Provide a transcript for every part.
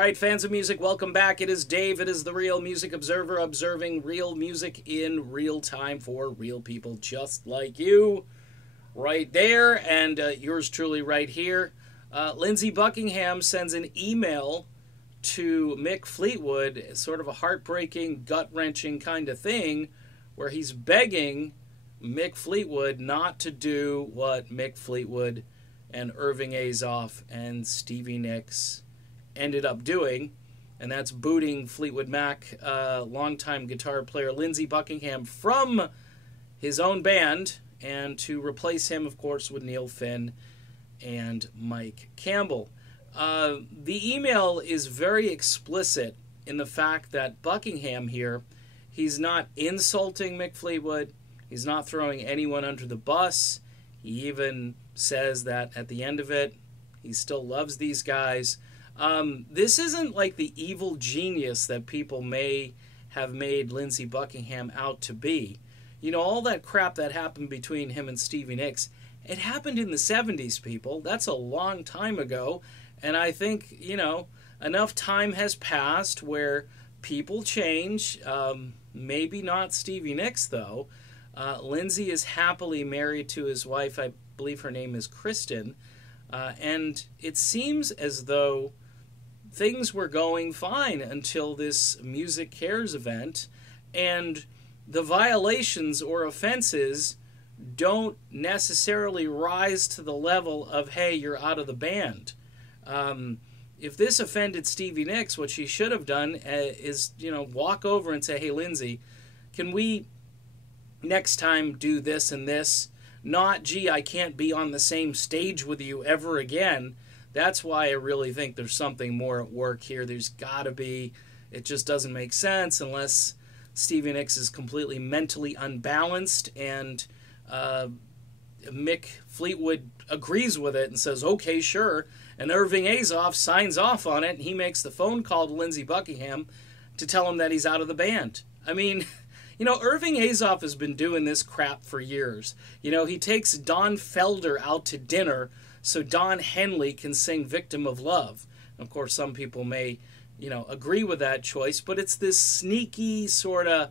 right, fans of music, welcome back. It is Dave. It is the Real Music Observer, observing real music in real time for real people just like you. Right there, and yours truly right here. Lindsey Buckingham sends an email to Mick Fleetwood, sort of a heartbreaking, gut-wrenching kind of thing, where he's begging Mick Fleetwood not to do what Mick Fleetwood and Irving Azoff and Stevie Nicks ended up doing, and that's booting Fleetwood Mac, longtime guitar player Lindsey Buckingham, from his own band, and to replace him, of course, with Neil Finn and Mike Campbell. The email is very explicit in the fact that Buckingham here, he's not insulting Mick Fleetwood, he's not throwing anyone under the bus. He even says that at the end of it, he still loves these guys. This isn't like the evil genius that people may have made Lindsey Buckingham out to be. You know, all that crap that happened between him and Stevie Nicks, it happened in the 70s, people. That's a long time ago. And I think, you know, enough time has passed where people change. Maybe not Stevie Nicks, though. Lindsey is happily married to his wife. I believe her name is Kristen. And it seems as though things were going fine until this Music Cares event. And the violations or offenses don't necessarily rise to the level of, hey, you're out of the band. If this offended Stevie Nicks, what she should have done is, you know, walk over and say, hey, Lindsey, can we next time do this and this? Not, gee, I can't be on the same stage with you ever again. That's why I really think there's something more at work here. There's got to be. It just doesn't make sense unless Stevie Nicks is completely mentally unbalanced and Mick Fleetwood agrees with it and says, okay, sure. And Irving Azoff signs off on it, and he makes the phone call to Lindsey Buckingham to tell him that he's out of the band. I mean, you know, Irving Azoff has been doing this crap for years. You know, he takes Don Felder out to dinner so Don Henley can sing Victim of Love. And of course, some people may, you know, agree with that choice, but it's this sneaky sort of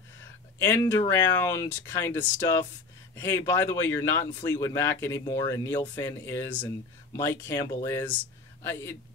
end-around kind of stuff. Hey, by the way, you're not in Fleetwood Mac anymore, and Neil Finn is, and Mike Campbell is.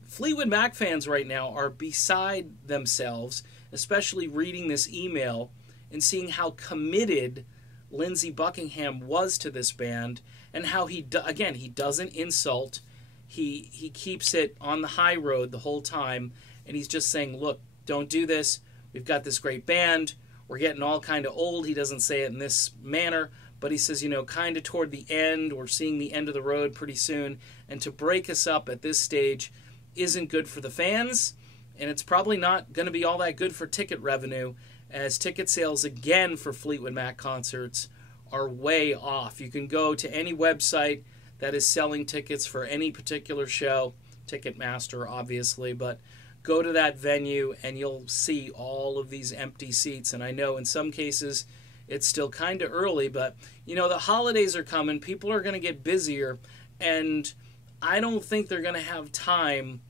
Fleetwood Mac fans right now are beside themselves, especially reading this email and seeing how committed Lindsey Buckingham was to this band, and how he doesn't insult. He keeps it on the high road the whole time, and he's just saying, look, don't do this. We've got this great band. We're getting all kind of old. He doesn't say it in this manner, but he says, you know, kind of toward the end, we're seeing the end of the road pretty soon, and to break us up at this stage isn't good for the fans, and it's probably not going to be all that good for ticket revenue, as ticket sales again for Fleetwood Mac concerts are way off. You can go to any website that is selling tickets for any particular show, Ticketmaster obviously, but go to that venue and you'll see all of these empty seats. And I know in some cases it's still kind of early, but you know, the holidays are coming, people are going to get busier, and I don't think they're going to have time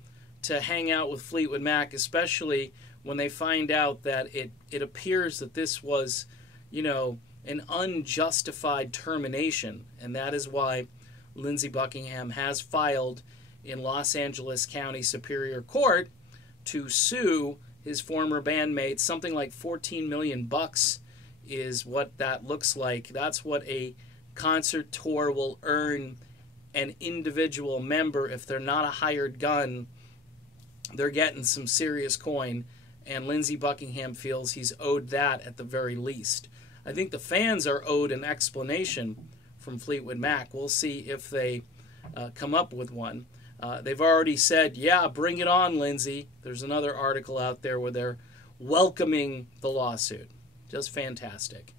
to hang out with Fleetwood Mac, especially when they find out that it appears that this was, you know, an unjustified termination. And that is why Lindsey Buckingham has filed in Los Angeles County Superior Court to sue his former bandmates. Something like $14 million is what that looks like. That's what a concert tour will earn an individual member. If they're not a hired gun, they're getting some serious coin, and Lindsey Buckingham feels he's owed that at the very least. I think the fans are owed an explanation from Fleetwood Mac. We'll see if they come up with one. They've already said, yeah, bring it on, Lindsey. There's another article out there where they're welcoming the lawsuit. Just fantastic.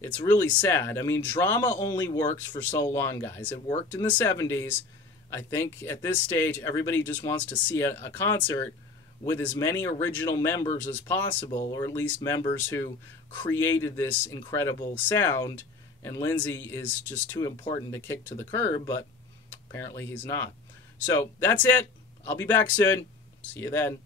It's really sad. I mean, drama only works for so long, guys. It worked in the 70s. I think at this stage, everybody just wants to see a concert with as many original members as possible, or at least members who created this incredible sound. And Lindsey is just too important to kick to the curb, but apparently he's not. So that's it. I'll be back soon. See you then.